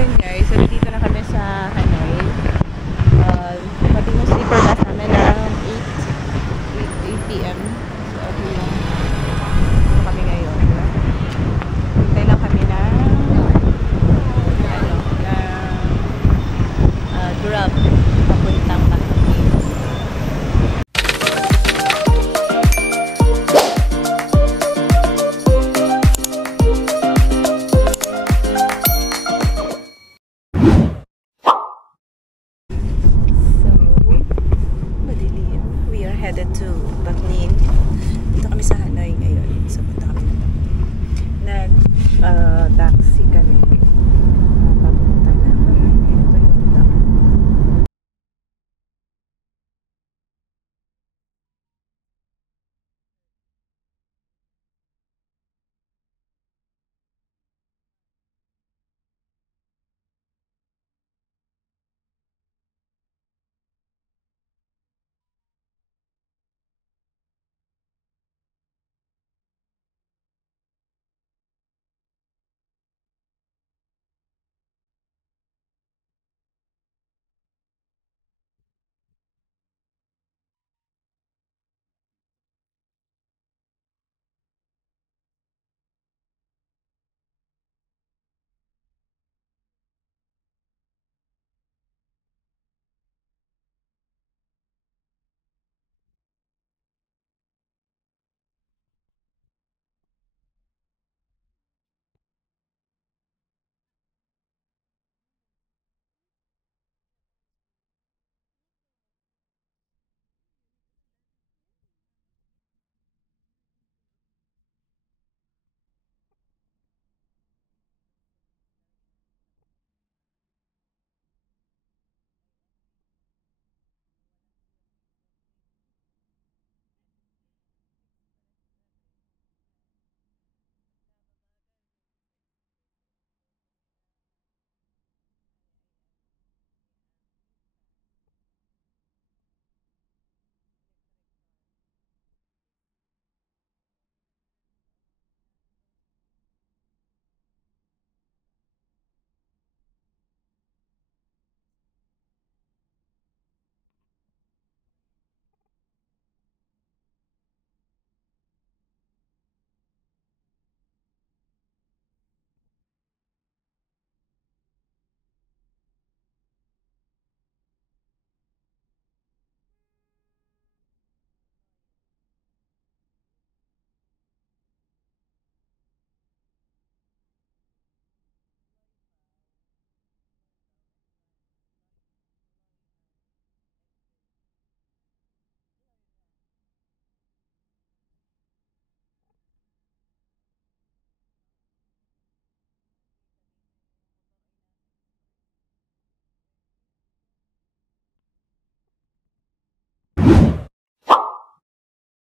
yun guys, so dito na kami sa Hanoi. Pati yung sleeper bus namin around 8 p.m. So okay lang. Dito kami ngayon. Hintay lang kami na Grab papuntang Makati. Headed to Bac Ninh. Dito kami sa Hanoi ngayon. So, punta kami nag-taxi kami. Papunta na kami. Ito yung punta kami.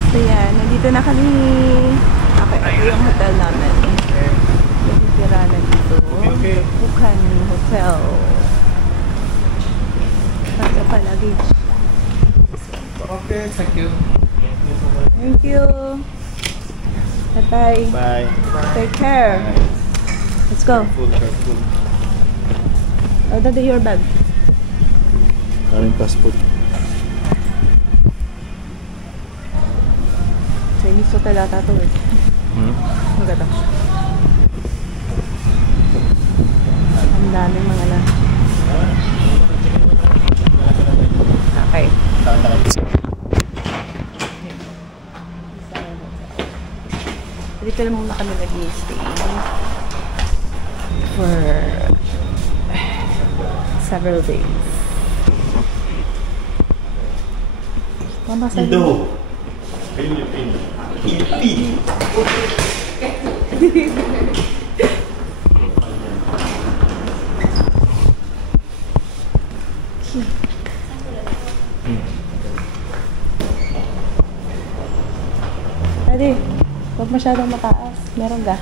So yan, nandito na kami. Okay, ito yung hotel namin. Natitira na dito. Bukhan Hotel. Pasok pa luggage. Okay, thank you. Thank you. Bye-bye. Bye. Take care. Let's go. Careful. Oh, daddy, your bag. Daming passport. Chinese hotel ata to eh. Maganda. Ang daming mga na. Okay. Dito lang muna kami nag-stay for several days. Mama sa Indo. Philippine. Philippine. Daddy, huwag masyadong mataas. Meron ga?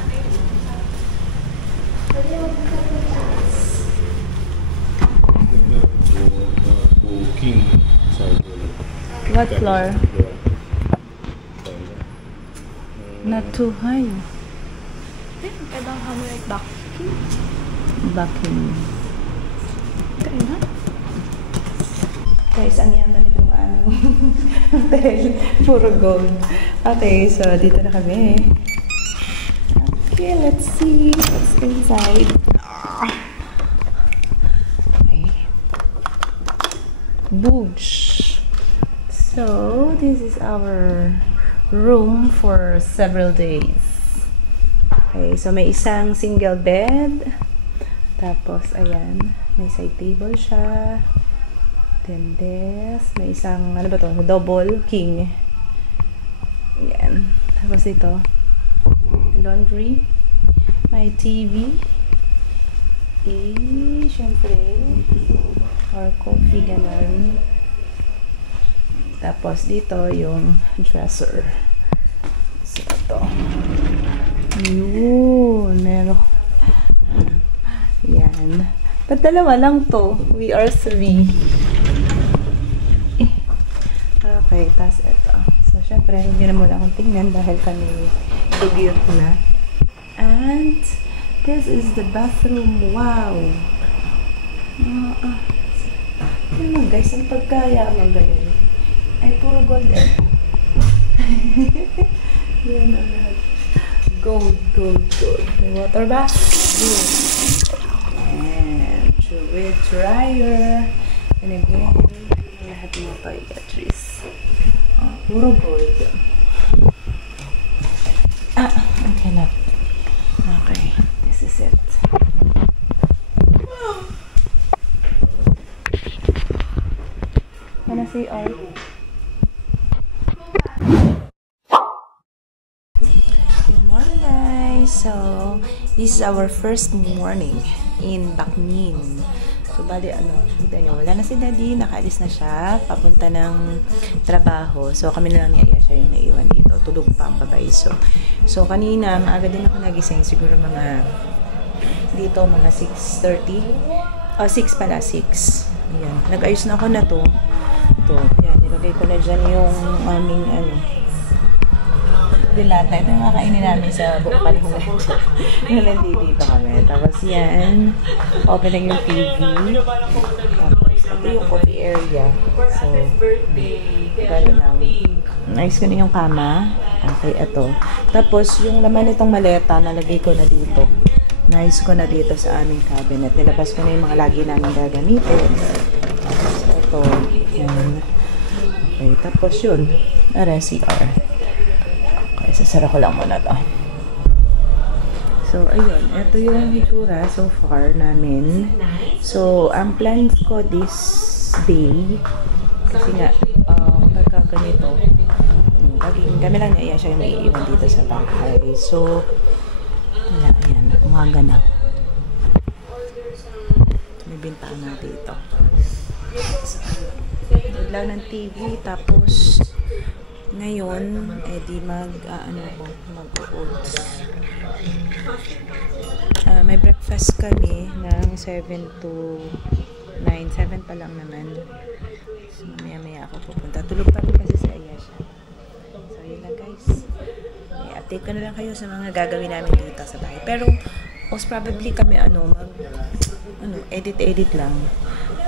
King. What floor? Not too high. Ibang hammer at back. Backing. Guys, ang yaman itong aming hotel. Puro gold. Okay, so dito na kami. Okay, let's see what's inside. Okay. Boosh. So, this is our room for several days. Okay, so may isang single bed. Tapos, ayan, may side table siya. Then this, may isang, ano ba to? Double king. Ayan. Tapos ito, laundry. May TV. Syempre, or coffee, ganun. Tapos dito, yung dresser. So, ito. Yun, meron. Yan. Ba't dalawa lang to? We are 3. Okay, tas ito. So, syempre, hindi na muna akong tingnan dahil kami dugyot na. And, this is the bathroom. Wow! Ano guys, ang pagkayaman ganyan. Ay, puro gold eh. Yan ang lahat. Gold, gold, gold. May water bath. Gold. And, with dryer. And again, lahat ng toiletries. Puro gold. Okay na. Okay, this is it. Wanna see all? Good morning, guys. So, this is our first morning in Bacnin. So, bali, kita nyo, wala na si Daddy, nakaalis na siya, papunta ng trabaho. So, kami na lang ni Aya siya yung naiwan dito. Tulog pa ang babae. So kanina, maaga din ako nagising. Siguro mga, dito, mga 6:30. 6 pala, 6. Ayan. Nag-ayos na ako na to. Ayan, nilagay ko na dyan yung aming, dilata. Ito yung makainin namin sa bukapan ko ngayon. Nandito kami. Tapos yan, open lang yung TV. Tapos ito yung coffee area. So, gano'n lang. Nice ko na yung kama. Okay, ito. Tapos yung laman nitong maleta, nalagay ko na dito. Nice ko na dito sa aming cabinet. Nilabas ko na yung mga lagi namin gagamitin. Tapos ito. Yan. Okay, tapos yun. CR. Sasara ko lang muna to. So, ayun. Ito yung hitsura so far namin. So, ang plans ko this day, kasi nga, pagka ganito, kami lang niya siya yung may iwan dito sa bahay. So, wala, ayan. Umaga na. May bintana dito. So, ayun. Lang ng TV, tapos, ngayon, di mag-oats. May breakfast kami ng 7 to 9. 7 pa lang naman. So, maya-maya ako pupunta. Tulog pa rin kasi sa Ayasha. So, yun lang guys. I-update ko na lang kayo sa mga gagawin namin dito sa bahay. Pero, most probably kami, edit-edit lang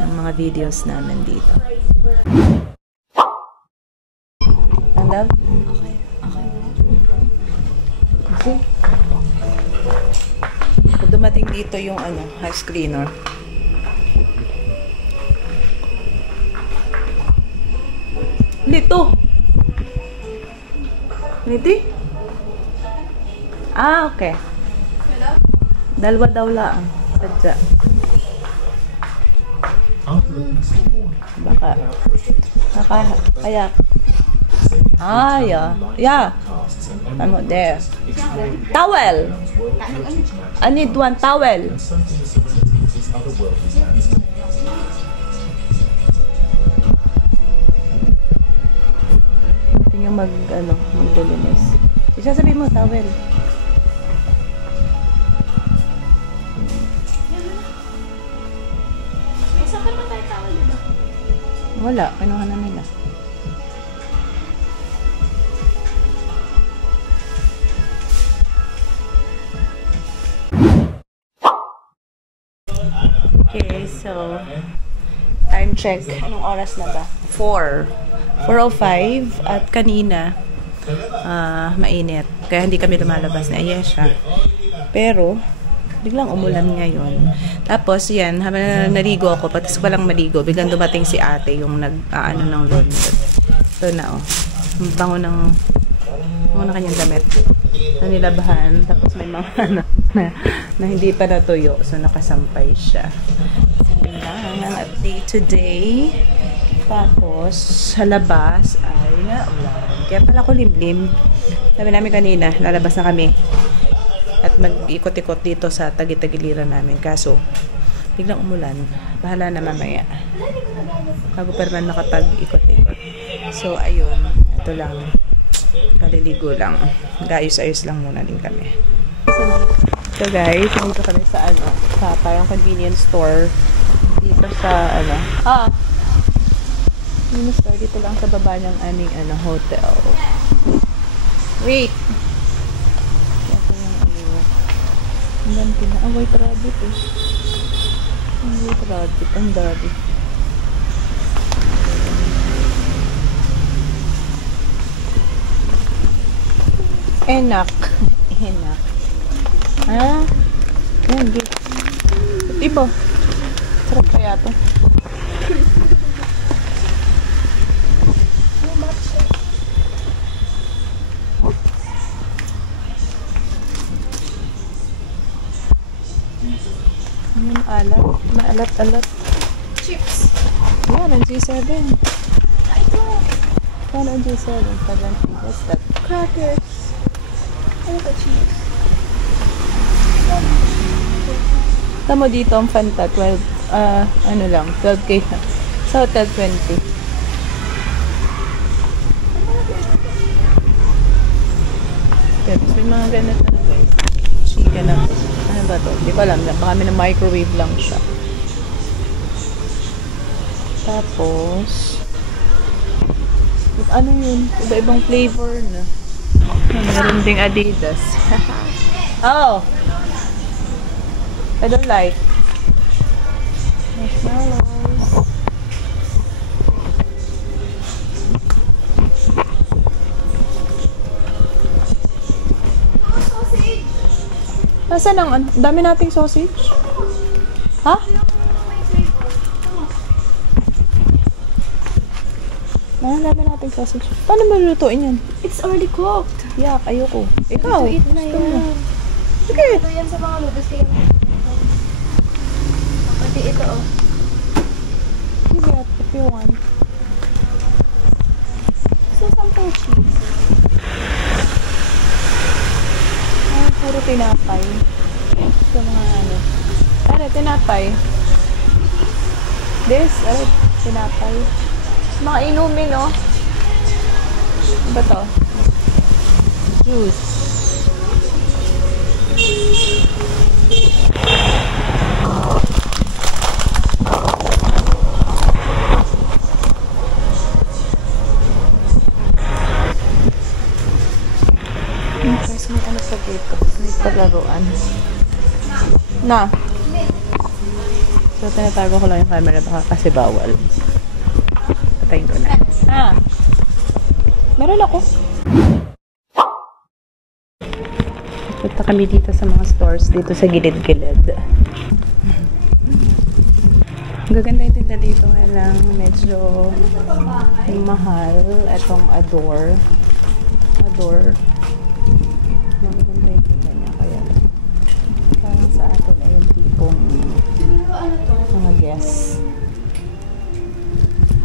ng mga videos namin dito. Love? Okay. Okay. Kung dumating dito yung house cleaner. Lito! Liti? Okay. Dalawa daw lang. Sadya. Baka. Kaya. Yeah. I'm not there. Towel. I need one towel. Tingnan maglilinis. Isasabihin mo, towel. Isa ka naman tayo towel, diba? Wala, kinuha na nila. Okay, so time check. Anong oras na ba? 4:05 at kanina mainit. Kaya hindi kami lumalabas na Ayesha. Pero biglang umulan ngayon. Tapos yan, habang naligo ako, pati ko lang maligo, biglang dumating si ate yung nag-aano ng laundry. Ito na oh. Bango ng kanyang damit na nilabahan. Tapos may mga ano na hindi pa natuyo. So nakasampay siya. So yun lang ang update today. Tapos sa labas ay ulan. Kaya pala ko limlim. Sabi namin kanina, lalabas na kami. At mag-ikot-ikot dito sa tagi-tagiliran namin. Kaso, biglang umulan. Bahala na mamaya. Bago pa naman nakapag-ikot-ikot. So, ayun. Ito lang. Kaliligo lang. Mag-ayos-ayos lang muna din kami. So, guys, dito kami sa sa parang convenience store. Dito sa convenience store. Dito lang sa baba ng aming hotel. Wait! Ang dami na. White rabbit eh. White rabbit. Ang dami. Enak. Enak. Ah? Yan, gate. Iba. Sarap kaya ito. Alat. Maalat-alat. Chips. Yan, ang G7. Ito. Paano ang G7? What's that? Crackers. Ano ka cheese? Tama dito ang Fanta. 12, ano lang, 12K na. Sa hotel 20. Tapos may mga ganito na guys. Chicken na. Ano ba to? Hindi ko alam. Baka may na-microwave lang siya. Tapos, ano yun? Iba-ibang flavor na. Meron ding Adidas. Oh! I don't like. Marshmallows. Nasaan ang dami nating sausage? Ha? Ang dami nating sausage. Paano malulutuin yan? It's already cooked. Yak, ayoko. Ikaw. Ito, eat na gusto mo. yan. Sige. Ito yan sa mga noodles kaya. Pati ito oh. Sige, if you want. So, sample cheese. Puro tinapay. Sa mga ano, tinapay. This, tinapay. Mga inumin oh. Ano ba to? Juice. Guys, may ano pa dito? May palaruan. Na. So, tinatago ko lang yung camera baka kasi bawal. Patayin ko na. Meron ako. Punta kami dito sa mga stores dito sa gilid-gilid. Gaganda yung tinda dito. Kaya lang medyo mahal. Itong Adore. Maganda yung tinda niya. Kaya parang sa atin ay yung tipong mga guests.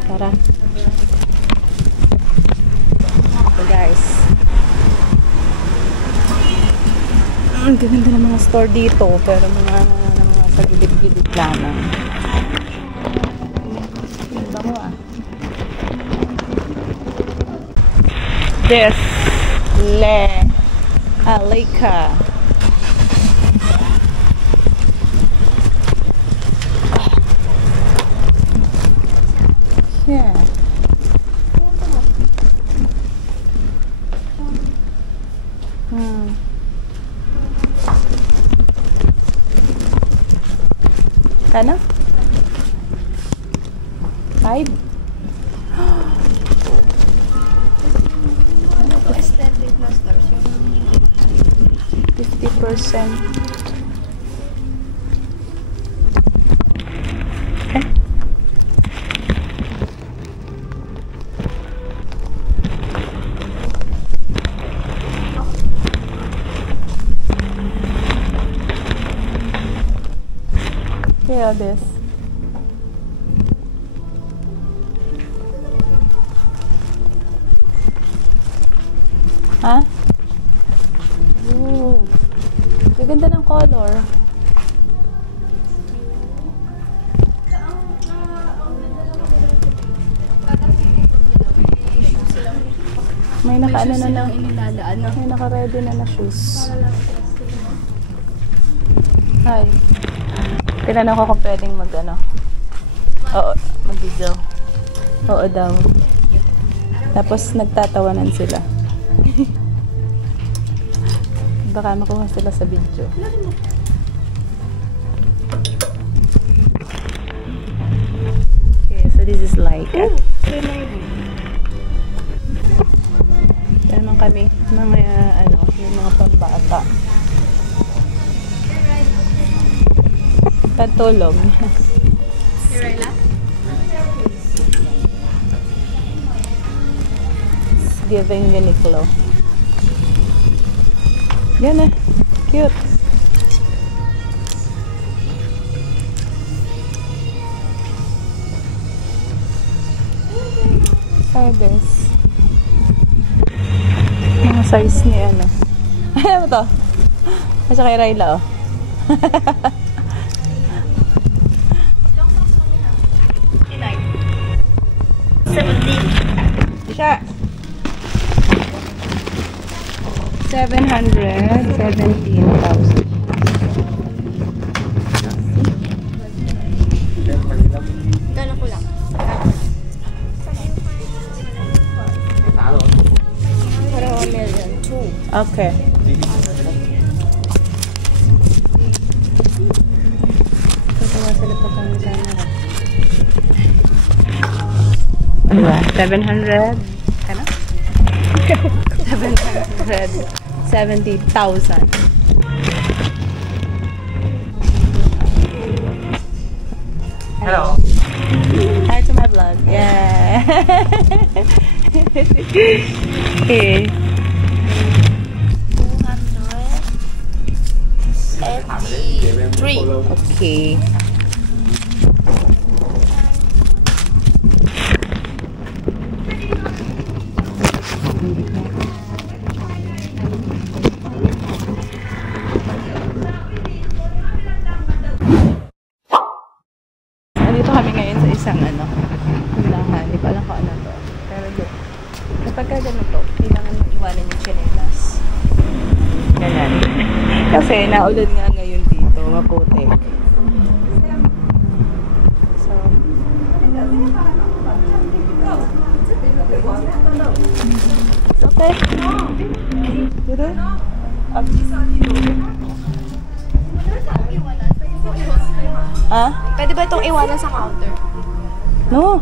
Tara. So guys. Ang ganda ng mga store dito. Pero mga sa gilid-gilid lamang. Bango ah. This. Alika. Yeah. Ano? 5? Aesthetic na stars. 50%. Yeah, this. Ha? Ooh. Gaganda ng color. May naka-ano na na. May naka-ready na shoes. Hi. Tinanong ko kung pwedeng mag-ano. Oo, mag-video. Oo daw. Tapos nagtatawanan sila. Baka makuha sila sa video. Okay, so this is like naman kami mga ano, yung mga pambata. Patulog. Cirela? It's giving Uniqlo. Yan eh. Cute. Hi guys. Mga size ni ano. Ano to? Nasa kay Rayla oh. Siya. 717,000. Gano'n ko lang. Para 1 million. 2. Okay. Tatawa sila pag kami camera. Diba? 700. Ano? 770,000. Hello. Hi to my vlog. Yeah. Okay. 283. Okay. Nandito kami ngayon sa isang ano, tindahan. Hindi ko alam kung ano to. Pero look, kapag ka ganito, kailangan mong iwanan yung tsinelas. Ganyan. Kasi naulan nga ngayon dito, maputik. So, it's okay. Dito? Up. Ha? Pwede ba itong iwanan sa counter? No.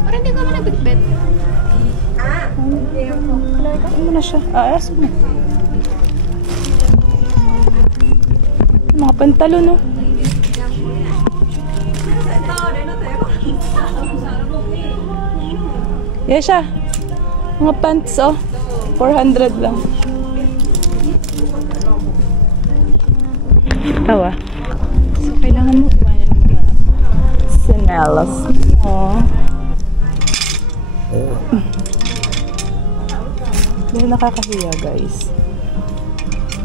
Parang hindi ka mo nagbitbit. Ano mo na siya? Ask mo. Mga pantalon, no? Yes, siya. Mga pants, oh. 400 lang. Tawa. So, kailangan mo iwanan yung mga sinelas. Oh. Dahil nakakahiya, guys.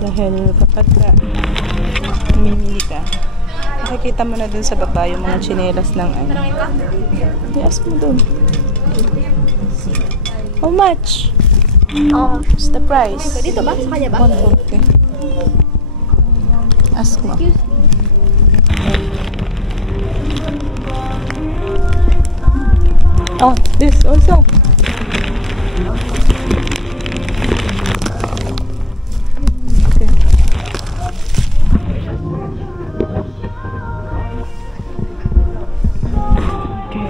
Dahil kapag ka mamimili ka, makikita mo na dun sa baba yung mga tsinelas ng ano. I-ask mo dun. How much? What's the price? Dito ba? Sa kanya ba? 140. Ask mo. Oh, this also. Okay.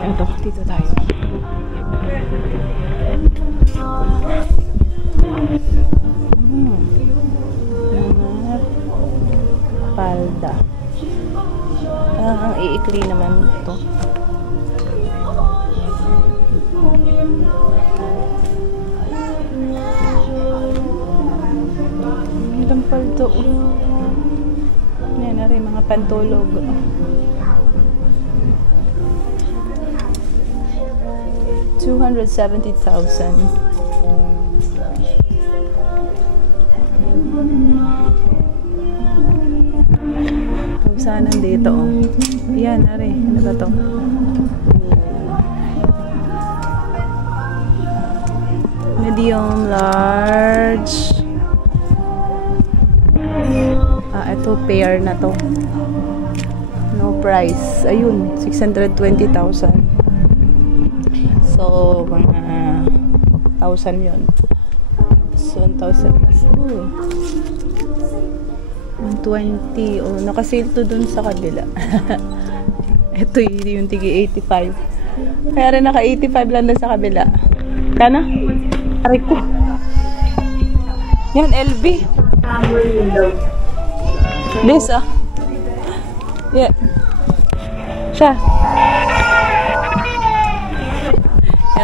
Ito, dito tayo. Mga palda. Ang iikli naman ito. Ang paldo. Yan na rin, mga pantulog. 270,000. Pausanan dito, oh. Yan, are. Ano ba to? Medium, large. Ito, pair na to. No price. Ayun, 620,000. So, mga 1,000 yun. So, 1,000 plus. 120. Oh, nakasale to dun sa kabila. Ito yung tigi 85. Kaya rin naka 85 lang dun sa kabila. Kana? Aray ko. Yan, LV. This, ah. Yeah. Siya.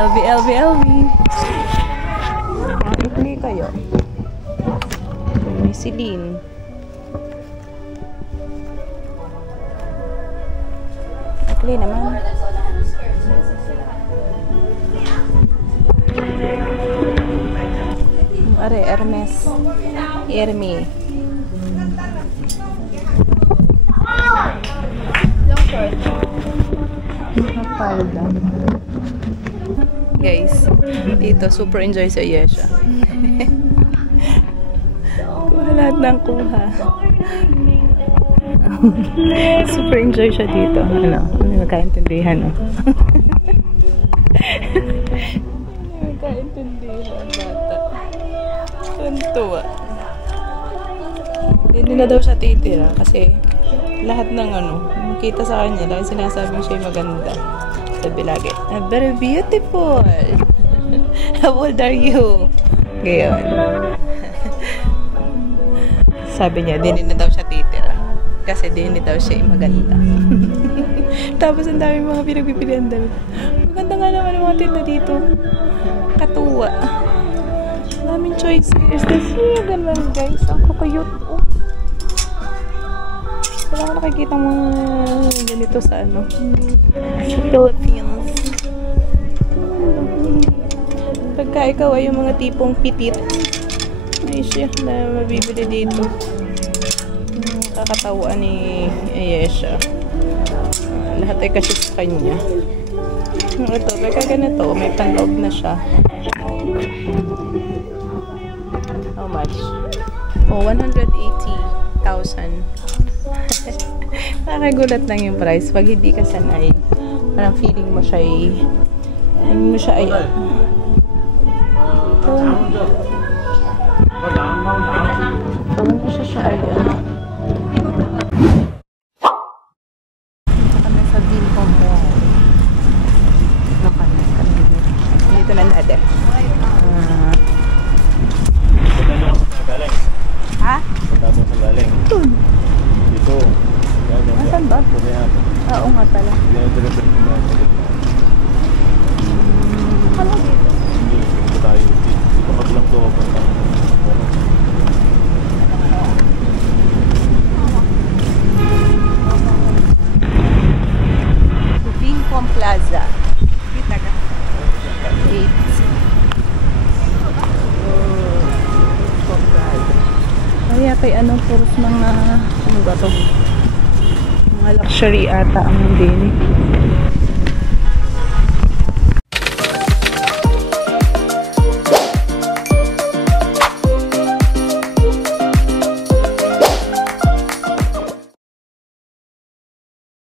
LV. Ikli kayo. May Celine. Ikli naman. Are, Hermes. Hermes. Long short. Palda. Guys, dito super enjoy sa Yesha. Kuha lahat ng kuha. Super enjoy siya dito. Ano? Hindi magkaintindihan, no? Hindi magkaintindihan, bata. Tuntua. Hindi na daw siya titira kasi lahat ng makita sa kanya, dahil sinasabing siya maganda. Sabi lagi, very beautiful. How old are you? Ngayon. Sabi niya, din na daw siya titira. Kasi din daw siya maganda. Tapos ang dami mga pinagbibili. Maganda nga naman ang mga tinda dito. Katuwa. Daming choices. Tapos ganun guys. Ang kakayot. Wala ko nakikita mga ganito sa Philippines. Pagka ikaw ay yung mga tipong pitit, ay siya na mabibili dito. Kakatawaan ni Ayesha. Lahat ay kasi sa kanya. Ito, pagka ganito, may panloob na siya. How much? Oh, 180,000. Nakagulat lang yung price pag hindi ka sanay. Parang feeling mo siya ay kami sa Vincom Mall. Dito na natin. Ha? Pagkabong sa galing. Dito. Nasaan ba? Oo nga pala. Ano dito? Hindi tayo. Kapag lang to. Vincom Plaza. Kita ka? 8. Vincom Plaza. Kaya kay puros mga, ano ba to? Mga luxury ata ang din.